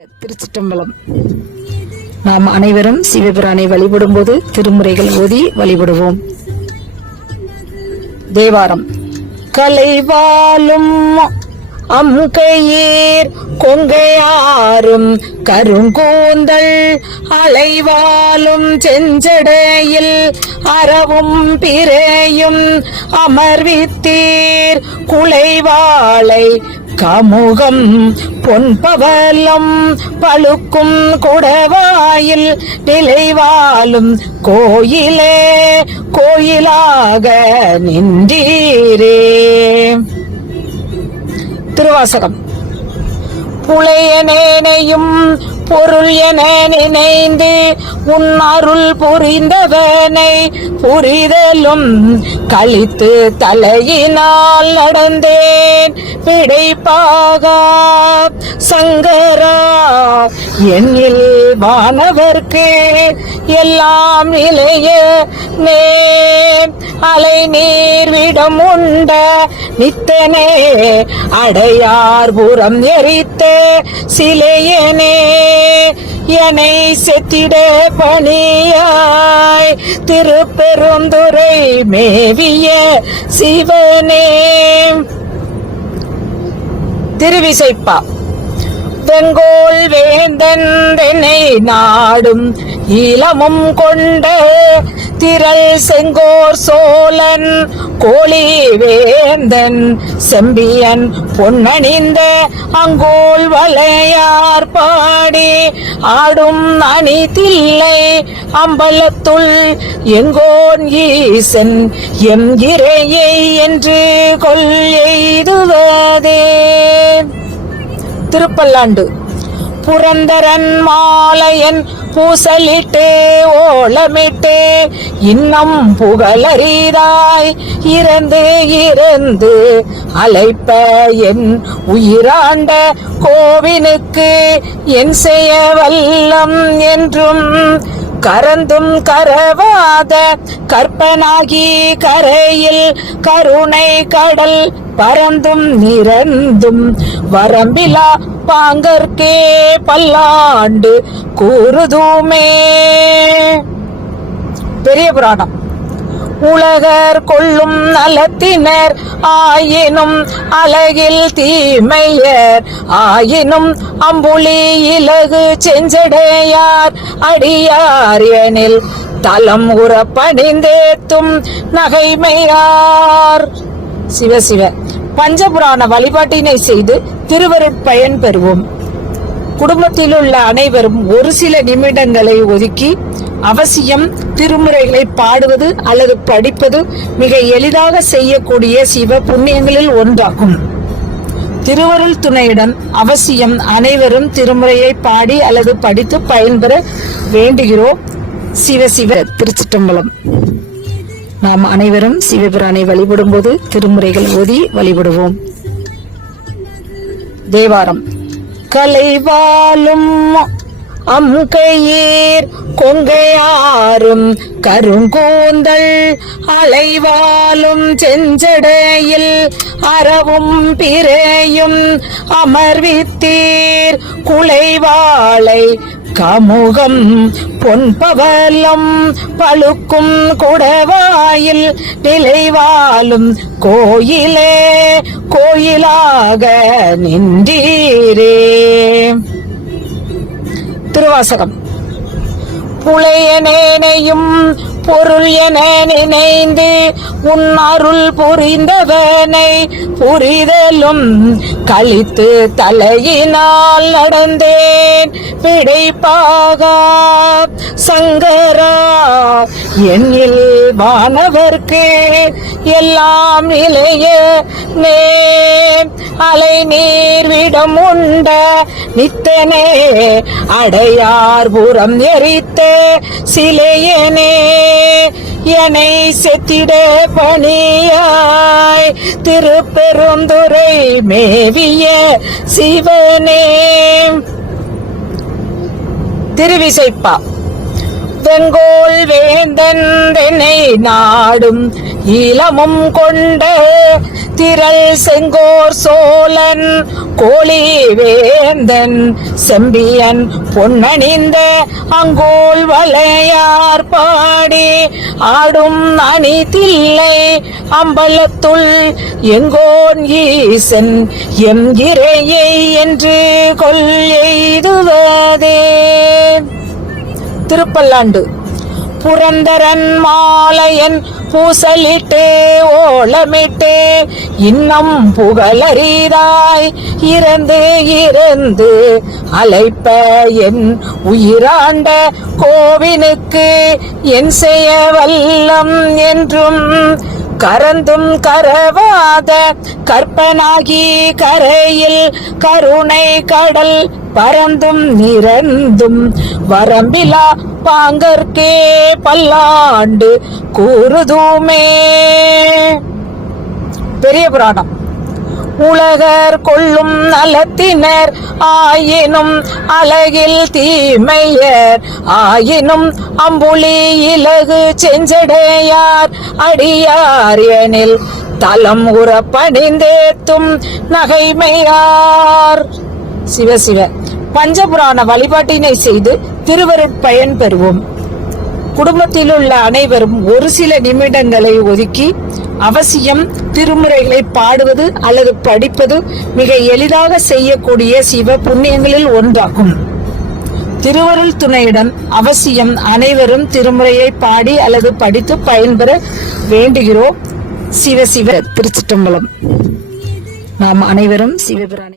திருச்சிற்றம்பலம். நாம் அனைவரும் சிவபிரானை வழிபடும் போது திருமுறைகள் ஓதி வழிபடுவோம். தேவாரம். கலைவாலும் அம்கையீர் கொங்கையாரும் கருங்கூந்தல் அலைவாலும் செஞ்சடையில் அறவும் பிறையும் அமர்வித்தீர் குலைவாளை கமுகம் பொன்பவலம் பழுக்கும் குடவாயில் நிலைவாலும் கோயிலே கோயிலாக நின்றீரே. திருவாசகம். புலையனேனையும் பொருள் என நினைந்து உன் அருள் புரிந்தவனை புரிதலும் கழித்து தலையினால் நடந்தேன் பிடைப்பாக சங்கரா எண்ணில் வானவர்க்கு எல்லாம் இளைய நே அலை நீர் விடம் உண்ட நித்தனே அடையார் புறம் எரித்த சிலையனே என்னை செத்திட பணியாய் திருப்பெருந்துறை மேவிய சிவனே. திருவிசைப்பா. வெங்கோல் வேந்தனை நாடும் இளமும் கொண்ட திரள் செங்கோர் சோழன் கோழி வேந்தன் செம்பியன் பொன்னணிந்த அங்கோல் வளையார் பாடி ஆடும் அணிதில்லை அம்பலத்துள் எங்கோன் ஈசன் எம் இறையை என்று கொல் எய்துவதே. திருப்பல்லாண்டு. புரந்தரன் மாலையன் பூசலிட்டு ஓலமிட்டு இன்னம் புகழறிதாய் இறந்து இறந்து அழைப்ப என் உயிராண்ட கோவினுக்கு என் செய்ய வல்லம் என்றும் கரந்தும் கரவாத கற்பனாகி கரையில் கருணை கடல் பரந்தும் நிறந்தும் வரம்பிலா பாங்கற்கே பல்லாண்டு கூறுதுமே. பெரிய புராணம். உலகர் கொள்ளும் நலத்தினர் ஆயினும் அழகில் தீமையர் ஆயினும் அம்புலி இலகு செஞ்சடையார் அடியார் எனில் தலம் உற பணிந்தேத்தும் நகைமையார். சிவசிவ. பஞ்சபுராண வழிபாட்டினை செய்து திருவருட்பயன் பெறுவோம். குடும்பத்தில் உள்ள அனைவரும் ஒரு சில நிமிடங்களை ஒதுக்கி அவசியம் திருமுறைகளை பாடுவது அல்லது படிப்பது மிக எளிதாக செய்யக்கூடிய சிவ புண்ணியங்களில் ஒன்றாகும். திருவருள் துணையுடன் அவசியம் அனைவரும் திருமுறையை பாடி அல்லது படித்து பயன்பெற வேண்டுகிறோம். சிவசிவ. திருச்சிற்றம்பலம். நாம் அனைவரும் சிவபிரானை வழிபடும் போது திருமுறைகள் ஓதி வழிபடுவோம். தேவாரம். கலைவாலும் அம்கையீர் கொங்கையாரும் கருங்கூந்தல் அலைவாலும் செஞ்சடையில் அறவும் பிறையும் அமர்வித்தீர் குலைவாளை கமுகம் பொன்பவலம் பழுக்கும் குடவாயில் நிலைவாலும் கோயிலே கோயிலாக நின்றீரே. திருவாசகம். புலையனேனையும் பொருள் என நினைந்து உன் அருள் புரிந்தவனை புரிதலும் கழித்து தலையினால் நடந்தேன் பிடைப்பாக சங்கரா எண்ணில் வானவர்க்கு எல்லாம் இளைய நே அலை நீர் விடம் உண்ட நித்தனே அடையார் புறம் எரித்த சிலையனே என்னை செத்திட பணியாய் திருப்பெருந்துறை மேவிய சிவனே. திருவிசைப்பா. செங்கோல் வேந்தன் தென்னை நாடும் ஈழமும் கொண்ட திரள் செங்கோர் சோழன் கோழி வேந்தன் செம்பியன் பொன்னணிந்த அங்கோல் வளையார் பாடி ஆடும் அணி தில்லை அம்பலத்துள் எங்கோன் ஈசன் எம் இறையை என்று கொல் எய்துவதே. திருப்பல்லாண்டு. புரந்தரன் மாலையன் பூசலிட்டு ஓலமிட்டு இன்னம் புகழறிதாய் இறந்து இறந்து அழைப்ப என் உயிராண்ட கோவினுக்கு என் செய்ய வல்லம் என்றும் கரந்தும் கரவாத கற்பனாகி கரையில் கருணை கடல் பரந்தும் நிறந்தும் வரம்பிலா பாங்கற்கே பல்லாண்டு கூறுதுமே. பெரிய புராணம். உலகர் கொள்ளும் நலத்தினர் ஆயினும் அழகில் தீமையர் ஆயினும் அம்புலி இலகு செஞ்சடையார் அடியார் எனில் தலம் உற பணிந்தேத்தும் நகைமையார். சிவசிவ. பஞ்சபுராண வழிபாட்டினை செய்து திருவருட்பயன் பெறுவோம். குடும்பத்தில் உள்ள அனைவரும் ஒரு சில நிமிடங்களை ஒதுக்கி அவசியம் திருமுறைகளை பாடுவது அல்லது படிப்பது மிக எளிதாக செய்யக்கூடிய சிவ புண்ணியங்களில் ஒன்றாகும். திருவருள் துணையுடன் அவசியம் அனைவரும் திருமுறையை பாடி அல்லது படித்து பயன்பெற வேண்டுகிறோம். சிவசிவ. திருச்சிற்றம்பலம். நாம் அனைவரும் சிவபிரானை